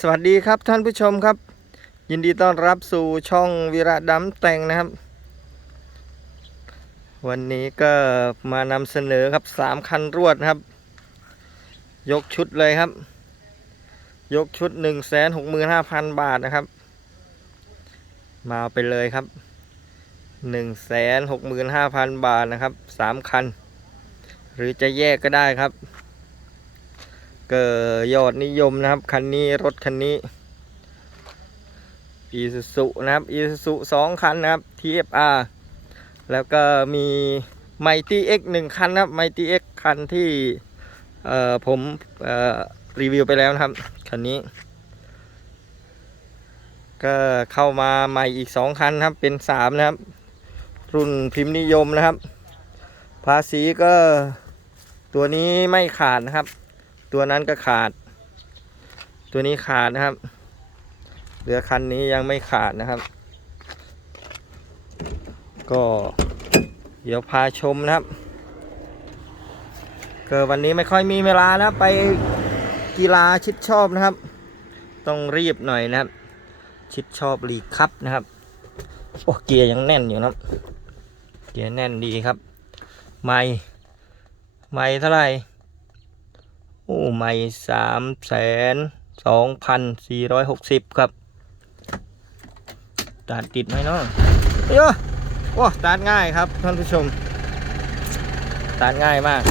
สวัสดีครับท่านผู้ชมครับ ยินดีต้อนรับสู่ช่องวิระดำแต่งนะครับ วันนี้ก็มานำเสนอครับสามคันรวดครับ ยกชุดเลยครับ ยกชุด1นึ่งแสนหกหมื่นห้าพันบาทนะครับ มาไปเลยครับ1นึ่งแสนหกหมื่นห้าพันบาทนะครับสามคัน หรือจะแยกก็ได้ครับ เกิดยอดนิยมนะครับ คันนี้รถคันนี้อีซูซุนะครับอีซูซุสองคันนะครับ TFR แล้วก็มีไมตี้ X หนึ่งคันนะครับไมตี้ X คันที่ผมรีวิวไปแล้วนะครับ คันนี้ ก็เข้ามาใหม่อีกสองคันครับ เป็นสามนะครับ รุ่นพิมพ์นิยมนะครับ ภาษีก็ตัวนี้ไม่ขาดนะครับ ตัวนั้นก็ขาด ตัวนี้ขาดนะครับเหลือคันนี้ยังไม่ขาดนะครับ ก็เดี๋ยวพาชมนะครับเกิดวันนี้ไม่ค่อยมีเวลานะไปกีฬาชิดชอบนะครับ ต้องรีบหน่อยนะครับ ชิดชอบลีคัพนะครับโอ้เกียร์ยังแน่นอยู่นะเกียร์แน่นดีครับ ไม่ไม่เท่าไหร่ โอ้ไม่สามแสนสองพันสี่ร้อยหกสิบครับตัดติดไหมเนาะเยอะโอ้ตัดง่ายครับท่านผู้ชมตัดง่ายมาก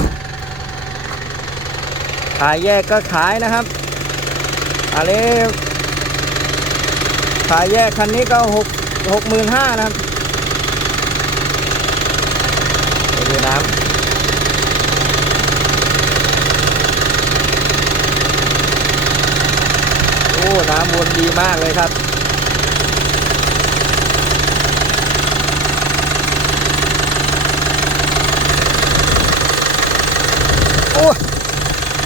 ขายแยกก็ขายนะครับอันนี้ขายแยกคันนี้ก็หกหกหมื่นห้านะครับไปดูน้ำ โอ้ น้ำวนดีมากเลยครับ โอ้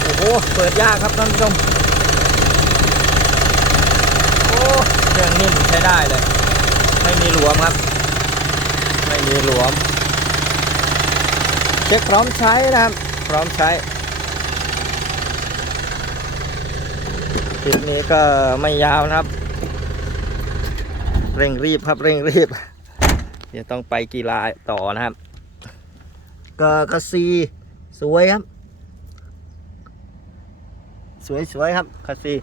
โอ้โห เปิดยากครับท่านผู้ชม โอ้เครื่องนิ่มใช้ได้เลย ไม่มีหลวมครับ ไม่มีหลวม เช็คพร้อมใช้นะครับ พร้อมใช้ คลิปนี้ก็ไม่ยาวนะครับ เร่งรีบครับเร่งรีบเดี๋ยวต้องไปกีฬาต่อนะครับ ก็กระซีสวยครับ สวยสวยครับกระซี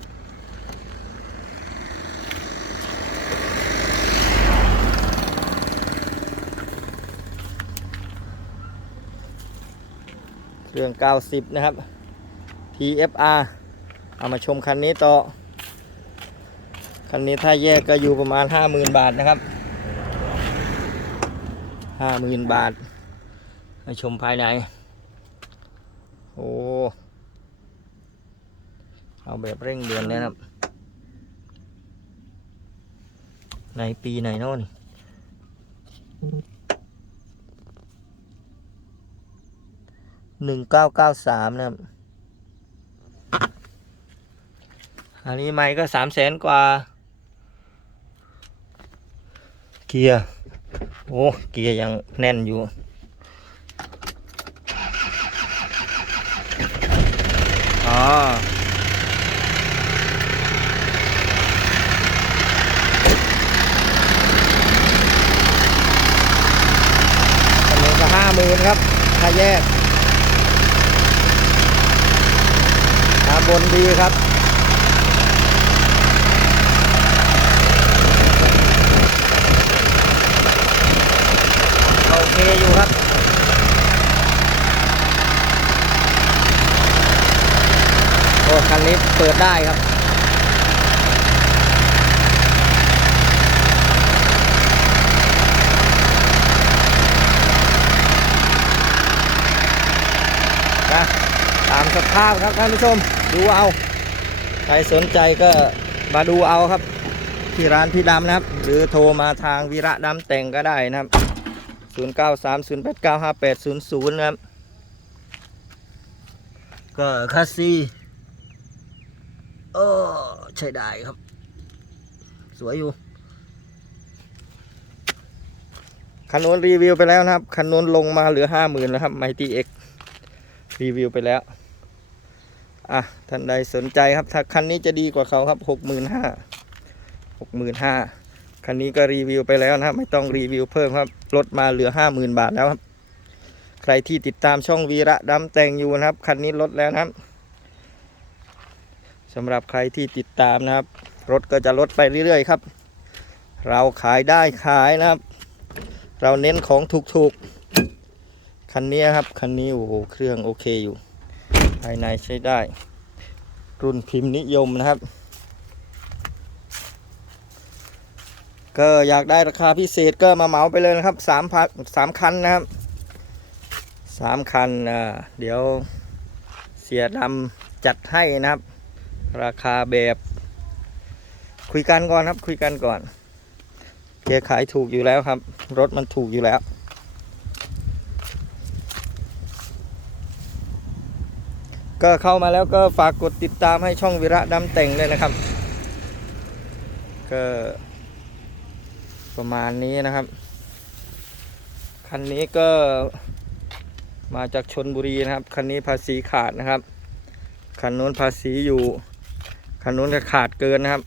เครื่อง 90 นะครับ TFR เอามาชมคันนี้ต่อ คันนี้ถ้าแยกก็อยู่ประมาณห้าหมื่นบาทนะครับห้าหมื่นบาท มาชมภายใน โอ้ เอาแบบเร่งเด่วนเลยนะครับ ในปีไหนโน่นหนึ่งเก้าเก้าสามนะครับ อันนี้ไม่ก็สามแสนกว่า เกียร์ โอ้เกียร์ยังแน่นอยู่ อ๋ออันก็ห้าหมื่นครับ ถ้าแยกตาบนดีครับ โอเคอยู่ครับ โอ้คันนี้ เปิดได้ครับ นะตามสภาพครับท่านผู้ชม ดูเอา ใครสนใจก็มาดูเอาครับ ที่ร้านพี่ดำนะครับ หรือโทรมาทางวีระดำแต่งก็ได้นะครับ 0 9 3 0 8 9 5 8 0 0 นะครับ ก็คัสซีโอ้ ใช้ได้ครับ สวยอยู่คันนู้นรีวิวไปแล้วนะครับ คันนู้นลงมาเหลือห้าหมื่นแล้วครับไมตี้เอ็กรีวิวไปแล้ว อะ ท่านใดสนใจครับ ถ้าคันนี้จะดีกว่าเขาครับหกหมื่นห้าหกหมื่นห้าคันนี้ก็รีวิวไปแล้วนะครับ ไม่ต้องรีวิวเพิ่มครับลดมาเหลือห้าหมื่นบาทแล้วครับ ใครที่ติดตามช่องวีระดำแต่งอยู่นะครับ คันนี้ลดแล้วนะครับ สำหรับใครที่ติดตามนะครับ รถก็จะลดไปเรื่อยๆครับ เราขายได้ขายนะครับ เราเน้นของถูกๆ คันนี้ครับ คันนี้โอ้โหเครื่องโอเคอยู่ ภายในใช้ได้ รุ่นพิมพ์นิยมนะครับ ก็อยากได้ราคาพิเศษก็มาเหมาไปเลยนะครับสามพันสามคันนะครับสามคันเดี๋ยวเสียดำจัดให้นะครับ ราคาแบบคุยกันก่อนครับ คุยกันก่อนแกขายถูกอยู่แล้วครับ รถมันถูกอยู่แล้ว ก็เข้ามาแล้วก็ฝากกดติดตามให้ช่องวิระดำแต่งเลยนะครับ ก็ประมาณนี้นะครับ คันนี้ก็มาจากชนบุรีนะครับ คันนี้ภาษีขาดนะครับ คันนู้นภาษีอยู่ คันนู้นก็ขาดเกินนะครับ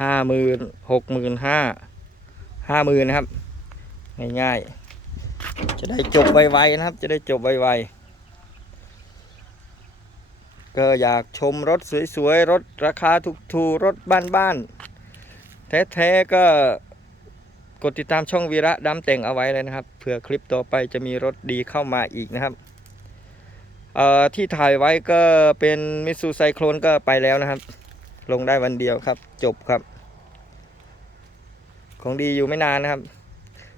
ห้าหมื่นหกหมื่นห้าห้าหมื่นนะครับง่ายๆจะได้จบไวๆนะครับ จะได้จบไวๆก็อยากชมรถสวยๆ รถราคาถูกๆ รถบ้านๆ แท้ๆก็กดติดตามช่องวีระดำแต่งเอาไว้เลยนะครับเผื่อคลิปต่อไปจะมีรถดีเข้ามาอีกนะครับ เอ่อที่ถ่ายไว้ก็เป็นมิสูไซโครนก็ไปแล้วนะครับ ลงได้วันเดียวครับ จบครับ ของดีอยู่ไม่นานนะครับ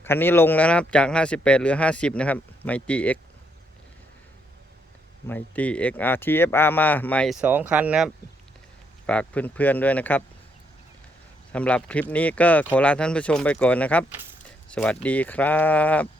คันนี้ลงแล้วนะครับจาก 58เหลือ 50 นะครับไมตี้เอ็กไมตี้เอ็กอาร์ทีเอฟอาร์มาใหม่ 2 คันนะครับ ฝากเพื่อนๆด้วยนะครับสำหรับคลิปนี้ก็ขอลาท่านผู้ชมไปก่อนนะครับ สวัสดีครับ